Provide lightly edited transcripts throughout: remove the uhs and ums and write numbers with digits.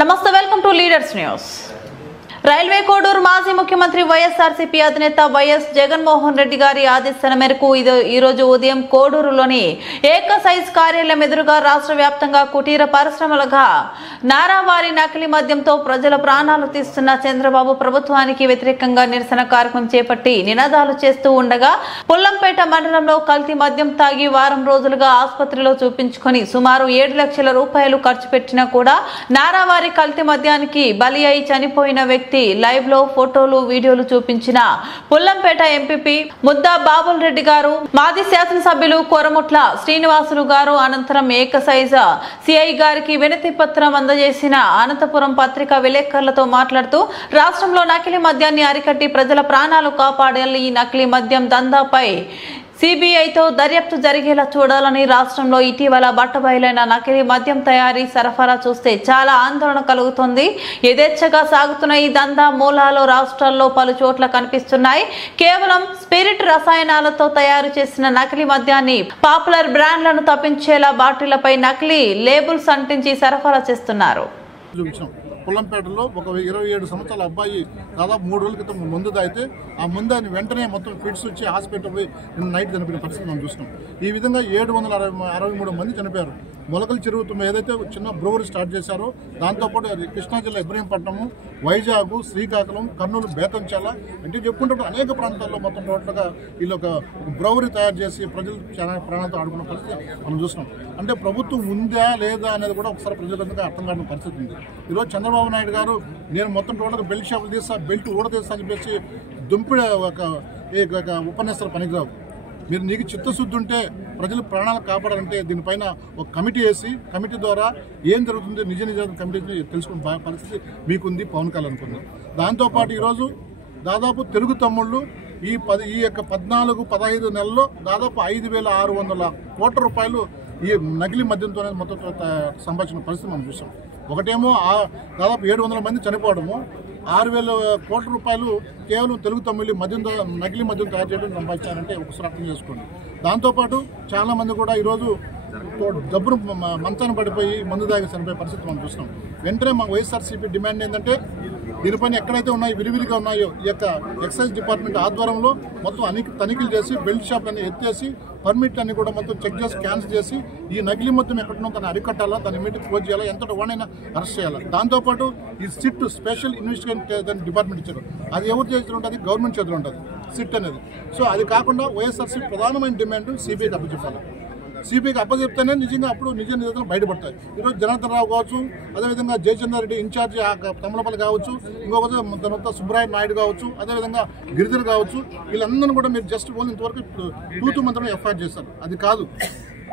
నమస్తే, welcome to leaders news. Railway Koduru మాజీ ముఖ్యమంత్రి వైఎస్ఆర్సీపీ అధినేత వైఎస్ జగన్మోహన్ రెడ్డి గారి ఆదేశాల మేరకు ఈ రోజు ఉదయం కోడూరులోని ఏక సైజ్ కార్యాలయం ఎదురుగా రాష్ట్ర వ్యాప్తంగా కుటీర పరిశ్రమలుగా నారావారి నకిలీ మద్యంతో ప్రజల ప్రాణాలు తీస్తున్న చంద్రబాబు ప్రభుత్వానికి వ్యతిరేకంగా నిరసన కార్యక్రమం చేపట్టి నినాదాలు చేస్తూ ఉండగా పుల్లంపేట మండలంలో కల్తీ మద్యం తాగి వారం రోజులుగా ఆసుపత్రిలో చూపించుకొని సుమారు 7 లక్షల రూపాయలు ఖర్చు పెట్టినా కూడా నారావారి కల్తీ మద్యానికి బలి అయి చనిపోయిన వ్యక్తి లైవ్ లో ఫోటోలు వీడియోలు చూపించిన పుల్లంపేట ఎంపీపీ ముద్దా బాబుల్ రెడ్డి గారు, మాజీ శాసనసభ్యులు కొరముట్ల శ్రీనివాసులు గారు అనంతరం ఏకసైజ్ సిఐ గారికి వినతి పత్రం అందజేసిన అనంతపురం పత్రికా విలేకరులతో మాట్లాడుతూ రాష్ట్రంలో నకిలీ మద్యాన్ని అరికట్టి ప్రజల ప్రాణాలు కాపాడాలి. ఈ నకిలీ మద్యం దందాపై సిబిఐతో దర్యాప్తు జరిగేలా చూడాలని, రాష్ట్రంలో ఇటీవల బట్టబయలైన నకిలీ మద్యం తయారీ సరఫరా చూస్తే చాలా ఆందోళన కలుగుతుంది. యథేచ్ఛగా సాగుతున్న ఈ దందా మూలాలు రాష్ట్రాల్లో పలు చోట్ల కనిపిస్తున్నాయి. కేవలం స్పిరిట్ రసాయనాలతో తయారు చేసిన నకిలీ మద్యాన్ని పాపులర్ బ్రాండ్లను తప్పించేలా బాటిళ్లపై నకిలీ లేబుల్స్ అంటించి సరఫరా చేస్తున్నారు. పుల్లంపేటలో ఒక 27 సంవత్సరాల అబ్బాయి దాదాపు 3 రోజుల క్రితం మందు తాగితే ఆ మందుని వెంటనే మొత్తం ఫిట్స్ వచ్చి హాస్పిటల్ పోయి నైట్ చనిపోయిన పరిస్థితి మనం చూస్తున్నాం. ఈ విధంగా 763 మంది చనిపోయారు. మొలకలు చెరువుతున్న ఏదైతే చిన్న బ్రూవరీ స్టార్ట్ చేశారో దాంతోపాటు అది కృష్ణా జిల్లా ఇబ్రహీంపట్నము, వైజాగ్, శ్రీకాకుళం, కర్నూలు, బేతంచెల అంటే చెప్పుకుంటే అనేక ప్రాంతాల్లో మొత్తం టోటల్గా వీళ్ళు ఒక బ్రూవరీ తయారు చేసి ప్రజలు చాలా ప్రాణాలతో ఆడుకున్న పరిస్థితి మనం చూస్తున్నాం. అంటే ప్రభుత్వం ఉందా లేదా అనేది కూడా ఒకసారి ప్రజలందరికీ అర్థం కాని పరిస్థితి ఉంది. ఈరోజు చంద్రబాబు నాయుడు గారు నేను మొత్తం టోటల్గా బెల్ట్ షాపులు తీస్తా, బెల్ట్ ఊడతీస్తా అని చెప్పేసి దుంపిడ ఒక ఉపన్యాసాలు పనికిరావు. మీరు నీకు చిత్తశుద్ధి ఉంటే ప్రజలు ప్రాణాలు కాపాడాలంటే దీనిపైన ఒక కమిటీ వేసి కమిటీ ద్వారా ఏం జరుగుతుంది నిజ కమిటీ తెలుసుకునే పరిస్థితి మీకుంది, పవన్ కళ్యాణ్ ఉంది. దాంతోపాటు ఈరోజు దాదాపు తెలుగు తమ్ముళ్ళు ఈ 14-15 నెలల్లో దాదాపు 5,600 కోట్ల రూపాయలు ఈ నకిలీ మద్యంతోనే మొత్తం సంపాదించిన పరిస్థితి మనం చూసాం. ఒకటేమో దాదాపు 700 మంది చనిపోవడము, 6,000 కోట్ల రూపాయలు కేవలం తెలుగు తమిళ నకిలీ మద్యం తయారు చేయడం సంపాదించారంటే ఒకసారి అర్థం చేసుకోండి. దాంతోపాటు చాలామంది కూడా ఈరోజు డబ్బును మంచాన్ని పడిపోయి మందు తాగి చనిపోయే పరిస్థితి మనం చూస్తున్నాం. వెంటనే మా వైఎస్ఆర్సీపీ డిమాండ్ ఏంటంటే దీనిపైన ఎక్కడైతే ఉన్నాయో విరివిరిగా ఉన్నాయో ఈ యొక్క ఎక్సైజ్ డిపార్ట్మెంట్ ఆధ్వర్యంలో మొత్తం తనిఖీలు చేసి బెల్ట్ షాప్లన్నీ ఎత్తేసి పర్మిట్ అన్ని కూడా మొత్తం చెక్ చేసి క్యాన్సిల్ చేసి ఈ నకిలీ మొత్తం ఎక్కడున్నో తను అరికట్టాలా, తన ఇమీడియట్ క్లోజ్ చేయాలా, ఎంతటి వాడైనా అరెస్ట్ చేయాలి. దాంతోపాటు ఈ సిట్ స్పెషల్ ఇన్వెస్టిగేషన్ డిపార్ట్మెంట్ ఇచ్చారు. అది ఎవరు చేతిలో ఉంటుంది? గవర్నమెంట్ చేతిలో ఉంటుంది సిట్ అనేది. సో అది కాకుండా వైఎస్ఆర్సీ ప్రధానమైన డిమాండ్ సిబిఐకి అప్పచెప్పాలి. సిబిఐకి అప్పచెప్తేనే నిజంగా అప్పుడు నిజాలు బయటపడతాయి. ఈరోజు జనార్దన్ రావు కావచ్చు, అదేవిధంగా జయచంద్ర రెడ్డి ఇన్ఛార్జి తమలపల్లి కావచ్చు, ఇంకొక తర్వాత సుబ్రాయ నాయుడు కావచ్చు, అదేవిధంగా గిరిధర్ కావచ్చు, వీళ్ళందరూ కూడా మీరు జస్ట్ ఓన్లీ ఇంతవరకు తూతు మంత్రమే ఎఫ్ఐఆర్ చేస్తారు. అది కాదు,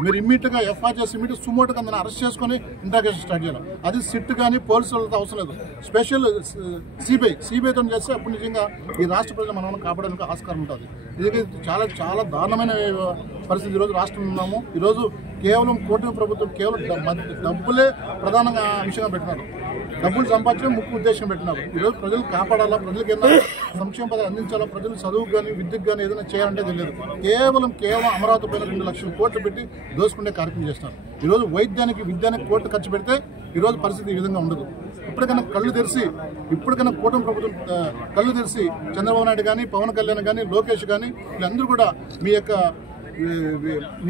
మీరు ఇమ్మీడియట్గా ఎఫ్ఐఆర్ చేసి ఇమీడియట్ సుమోటుగా అందరిని అరెస్ట్ చేసుకుని ఇంట్రాగేషన్ స్టార్ట్ చేయాలి. అది సిట్ కానీ పోలీసులతో అవసరం లేదు, స్పెషల్ సిబిఐతో చేస్తే అప్పుడు నిజంగా ఈ రాష్ట్ర ప్రజలు మనం కాపాడడానికి ఆస్కారం ఉంటుంది. ఇది చాలా చాలా దారుణమైన పరిస్థితి ఈరోజు రాష్ట్రంలో ఉన్నాము. ఈరోజు కేవలం కూటమి ప్రభుత్వం కేవలం డబ్బులే ప్రధానంగా విషయంగా పెట్టినారు. డబ్బులు సంపాదించడం ముఖ్య ఉద్దేశం పెట్టినారు. ఈరోజు ప్రజలు కాపాడాలా, ప్రజలకు ఏదైనా సంక్షేమ పదాలు అందించాలా, ప్రజలు చదువుకు కానీ విద్యకు కానీ ఏదైనా చేయాలంటే తెలియదు. కేవలం అమరావతి పైన 2 లక్షల కోట్లు పెట్టి దోసుకునే కార్యక్రమం చేస్తున్నారు. ఈరోజు వైద్యానికి విద్యానికి కోట్లు ఖర్చు పెడితే ఈరోజు పరిస్థితి ఈ విధంగా ఉండదు. ఇప్పటికైనా కూటమి ప్రభుత్వం కళ్ళు తెరిచి చంద్రబాబు నాయుడు కానీ, పవన్ కళ్యాణ్ కానీ, లోకేష్ కానీ వీళ్ళందరూ కూడా మీ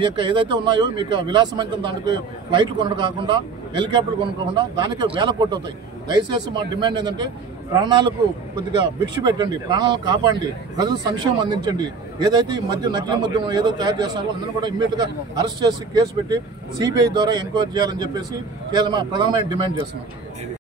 యొక్క ఏదైతే ఉన్నాయో మీకు విలాసమైన దానికి ఫ్లైట్లు కొనడం కాకుండా, హెలికాప్టర్లు కొనుక్కోకుండా దానికే 1000 కోట్లు అవుతాయి. దయచేసి మా డిమాండ్ ఏంటంటే ప్రాణాలకు కొద్దిగా భిక్ష పెట్టండి, ప్రాణాలను కాపాడండి, ప్రజలు సంక్షేమం అందించండి. ఏదైతే ఈ నకిలీ మద్యం ఏదో తయారు చేస్తున్నారో అందరూ కూడా ఇమ్మీడియట్గా అరెస్ట్ చేసి కేసు పెట్టి సిబిఐ ద్వారా ఎంక్వైరీ చేయాలని చెప్పేసి ప్రధానమైన డిమాండ్ చేస్తున్నాం.